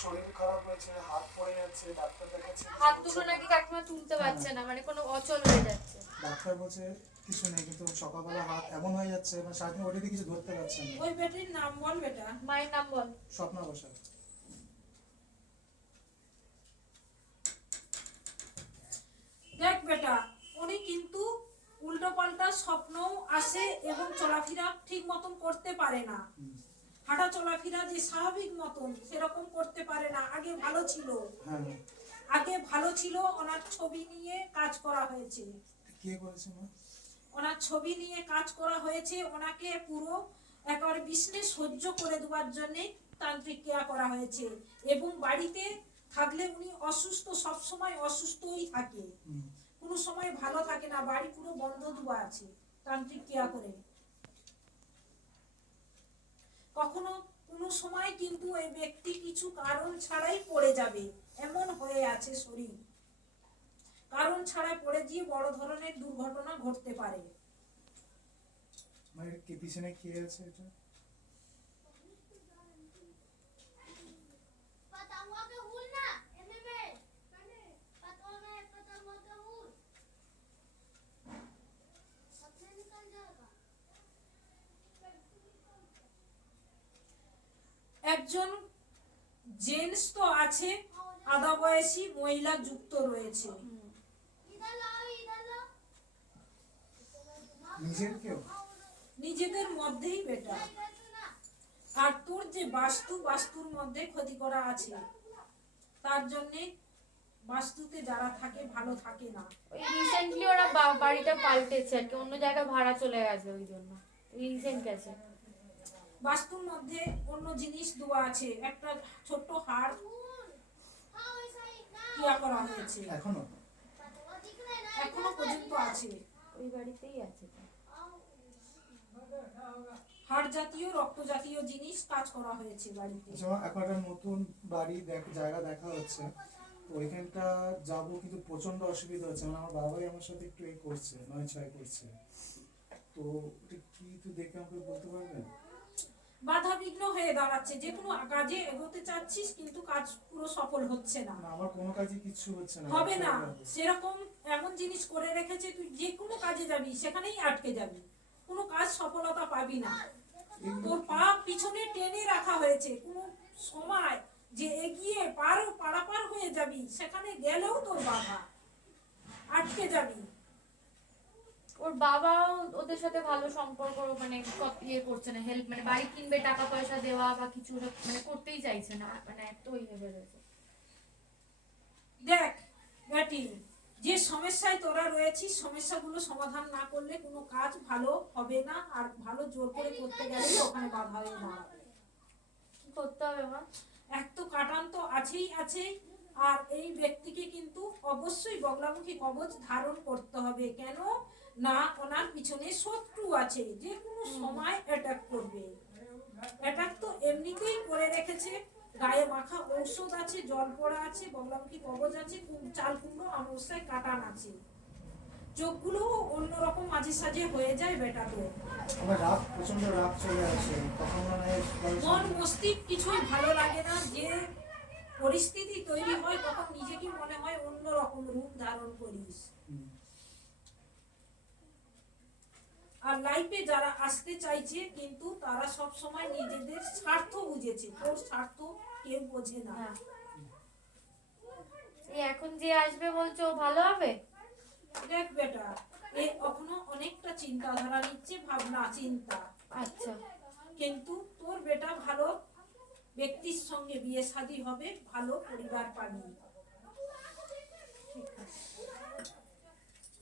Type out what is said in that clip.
শরীর খারাপ হয়েছে, হাত পড়ে যাচ্ছে, ডাক্তার দেখাচ্ছে, হাত দুটো নাকি কাকিমা তুলতে পারছে না, মানে কোনো অচল হয়ে যাচ্ছে। ডাক্তার বলছে কিছু নেই, কিন্তু সকালবেলা হাত এমন হয়ে যাচ্ছে মানে সারাদিন ওটিতে কিছু ধরতে পারছে না। ওই বেটির নাম বল বেটা। মায়ের নাম বল। স্বপ্না বসাক। দেখ বেটা, উনি কিন্তু উল্টো পাল্টা স্বপ্নও আসে এবং চলাফেরা ঠিক মতন করতে পারে না। হাঁটা চলাফেরা যে স্বাভাবিক মতন সেরকম করতে পারে না। আগে ভালো ছিল, হ্যাঁ আগে ভালো ছিল। ওনার ছবি নিয়ে কাজ করা হয়েছে। কে করেছে মা? ওনার ছবি নিয়ে কাজ করা হয়েছে। ওনাকে পুরো একেবারে বিষ্ণে সহ্য করে দেওয়ার জন্য তান্ত্রিক ক্রিয়া করা হয়েছে। এবং বাড়িতে থাকলে উনি অসুস্থ, সব সময় অসুস্থই থাকে, কোনো সময় ভালো থাকে না। বাড়ি পুরো বন্ধ দেওয়া আছে তান্ত্রিক ক্রিয়া করে। কখনো কোনো সময় কিন্তু এই ব্যক্তি কিছু কারণ ছাড়াই পড়ে যাবে, এমন হয়ে আছে শরীর। কারণ ছাড়া পড়ে গিয়ে বড় ধরনের দুর্ঘটনা ঘটতে পারে। মানে কি পিছনে কি আছে এটা? একজন জেন্টস তো আছে, আধা বয়সী মহিলা যুক্ত রয়েছে। নিজের কেউ? নিজেদের মধ্যেই বেটা। আর তোর যে বাস্তুর মধ্যে ক্ষতি করা আছে, তার জন্য বাস্তুতে যারা থাকে ভালো থাকে না। ওই রিসেন্টলি ওরা বাড়িটা পাল্টেছে আর কি, অন্য জায়গায় ভাড়া চলে গেছে, ওই জন্য রিসেন্ট গেছে। বাস্তুর মধ্যে অন্য জিনিস দেওয়া আছে। একটা ছোট্ট হাড় ক্রিয়া করা হয়েছে, এখনো এখনো পর্যন্ত আছে। ওই বাড়িতেই আছে। হাড় জাতীয়, রক্ত জাতীয় জিনিস কাজ করা হয়েছে বাড়িতে। যেমন এখন একটা নতুন বাড়ি জায়গা দেখা হচ্ছে, তো ওইখানটা যাবো, কিন্তু প্রচন্ড অসুবিধা হচ্ছে। মানে আমার বাবাই আমার সাথে একটু এই করছে, নয় ছয় করছে। তো এটা কি তুই দেখে আমাকে বলতে পারবেন? বাধা বিঘ্ন হয়ে দাঁড়াচ্ছে। যে কোনো কাজে এগোতে চাচ্ছিস কিন্তু কাজ পুরো সফল হচ্ছে না। আমার কোনো কাজে কিছু হচ্ছে না। হবে না। সেরকম এমন জিনিস করে রেখেছে, তুই যে কোনো কাজে যাবি সেখানেই আটকে যাবি, কোনো কাজ সফলতা পাবি না। তোর পা পিছনে টেনে রাখা হয়েছে। কোনো সময় যে এগিয়ে পারাপার হয়ে যাবি, সেখানে গেলেও তোর বাধা, আটকে যাবি। ওর বাবাও ওদের সাথে ভালো সম্পর্ক, মানে ইয়ে করছে না, হেল্প, মানে বাড়ি কিনবে, টাকা পয়সা দেওয়া বা কিছু মানে করতেই চাইছে না, মানে এত ইয়ে হয়ে গেছে। দেখ বেটি, যে সমস্যায় তোরা রয়েছিস, সমস্যাগুলো সমাধান না করলে কোনো কাজ ভালো হবে না। আর ভালো জোর করে করতে গেলে ওখানে বাধা হয়ে দাঁড়াবে। কি করতে হবে মা? এক তো কাটান তো আছেই আছে। আর এই ব্যক্তিকে কিন্তু অবশ্যই বগলামুখী কবচ ধারণ করতে হবে। কেন না, ওনার পিছনে শত্রু আছে, যে কোনো সময় অ্যাটাক করবে। অ্যাটাক তো এমনিতেই করে রেখেছে। গায়ে মাখা ঔষধ আছে, জল পড়া আছে, বগলামুখী কবচ আছে, চাল কুমড়ো অবস্থায় কাটান আছে। চোখগুলো অন্যরকম মাঝে সাঝে হয়ে যায় বেটা। তো আমার রাগ, প্রচন্ড রাগ চলে আসে তখন, মানে মন মস্তিষ্ক কিছুই ভালো লাগে না। যে পরিস্থিতি তৈরি হয় তখন নিজেকে মনে হয় অন্যরকম রূপ ধারণ করিস। আর লাইফে যারা আসতে চাইছে কিন্তু তারা সব সময় নিজেদের স্বার্থ বুঝেছে, তোর স্বার্থ কেউ বোঝে না। এখন যে আসবে বলছো ভালো হবে? দেখ বেটা, এ এখনো অনেকটা চিন্তাধারা নিচ্ছে, ভাবনা চিন্তা। আচ্ছা, কিন্তু তোর বেটা ভালো ব্যক্তির সঙ্গে বিয়ে শাদী হবে, ভালো পরিবার পাবি। ঠিক আছে।